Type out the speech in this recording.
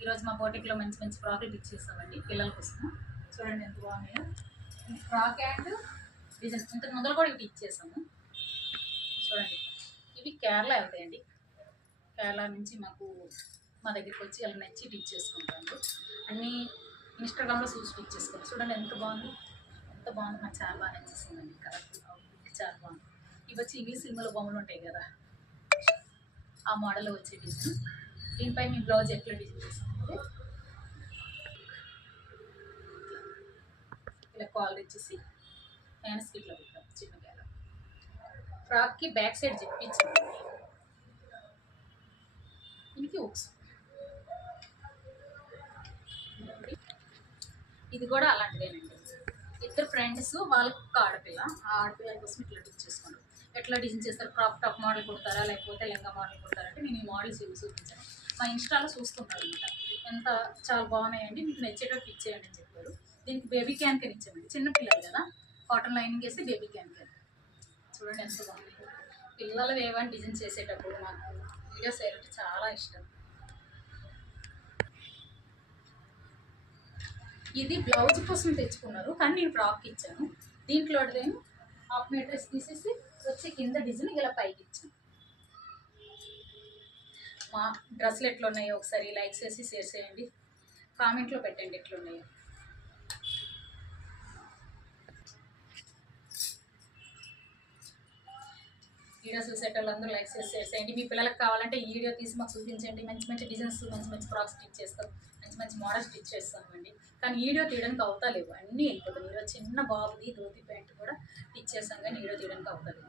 ఈరోజు మా బోటిక్లో మంచి మంచి ఫ్రాక్లు టిచ్ చేస్తామండి పిల్లల కోసం. చూడండి ఎంత బాగున్నాయో ఫ్రాక్ అండ్ డిజైన్స్. ఇంత ముందర కూడా ఇవి టిచ్ చేసాము. చూడండి ఇవి కేరళ అవుతాయండి. కేరళ నుంచి మా దగ్గరికి వచ్చి అలా నచ్చి టిచ్ చేసుకుంటాను. అన్నీ ఇన్స్టాగ్రామ్లో చూసి టిచ్ చేసుకోండి. చూడండి ఎంత బాగుంది, ఎంత బాగుంది. నాకు చాలా బాగా నచ్చేసిందండి. కరెక్ట్ చాలా బాగుంది. ఇవి వచ్చి ఇంగ్లీష్ సినిమాలో బొమ్మలు ఉంటాయి కదా, ఆ మోడల్లో వచ్చే డిజైన్. దీనిపై మీ బ్లౌజ్ ఎట్లా డిజైన్ చేస్తామంటే ఇలా కాలర్ ఇచ్చేసి హ్యాండ్స్కి ఇట్లా పెట్టాం చిన్న గేల. ఫ్రాక్కి బ్యాక్ సైడ్ జిప్పించండి. దీనికి ఉక్స్. ఇది కూడా అలాంటిదేనండి. ఇద్దరు ఫ్రెండ్స్ వాళ్ళకి ఒక ఆడపిల్ల, ఆ ఆడపిల్ల కోసం ఇట్లా టిచ్ చేసుకోండి. ఎట్లా డిజైన్ చేస్తారు, క్రాప్ టాప్ మోడల్ కుడతారా లేకపోతే లెంగా మోడల్ కుడతారంటే నేను ఈ మోడల్స్ చూపించాను. మా ఇన్స్టాలో చూస్తుంటారు అనమాట. ఎంత చాలా బాగున్నాయండి, మీకు నచ్చేటట్టు ఇచ్చేయండి అని చెప్పారు. దీనికి బేబీ క్యాన్కర్ ఇచ్చామండి. చిన్నపిల్లలు కదా, కాటన్ లైనింగ్ వేసి బేబీ క్యాన్కర్. చూడండి ఎంత బాగున్నాయి. పిల్లలు ఏమైనా డిజైన్ చేసేటప్పుడు నాకు వీడియోస్ వేయాలంటే చాలా ఇష్టం. ఇది బ్లౌజ్ కోసం తెచ్చుకున్నారు, కానీ నేను ఫ్రాక్ ఇచ్చాను. దీంట్లో నేను హాఫ్ మీటర్స్ తీసేసి వచ్చి కింద డిజైన్ ఇలా పైకి ఇచ్చాను. మా డ్రెస్సులు ఎట్లున్నాయో ఒకసారి లైక్ చేసి షేర్ చేయండి, కామెంట్లో పెట్టండి ఎట్లున్నాయో. వీడియో చూసేటోళ్ళు అందరూ లైక్ చేసి షేర్ చేయండి. మీ పిల్లలకు కావాలంటే ఈ వీడియో తీసి మాకు చూపించండి. మంచి మంచి డిజైన్స్, మంచి మంచి ఫ్రాక్స్ స్టిచ్ చేస్తాం, మంచి మంచి మోడల్ స్టిచ్ చేస్తామండి. కానీ వీడియో తీయడానికి అవుతా లేవు, అన్నీ వెళ్ళిపోతాయి. ఈరోజు చిన్న బాబుది ధోతి ప్యాంట్ కూడా స్టిచ్ చేస్తాం, కానీ వీడియో తీయడానికి అవుతుంది.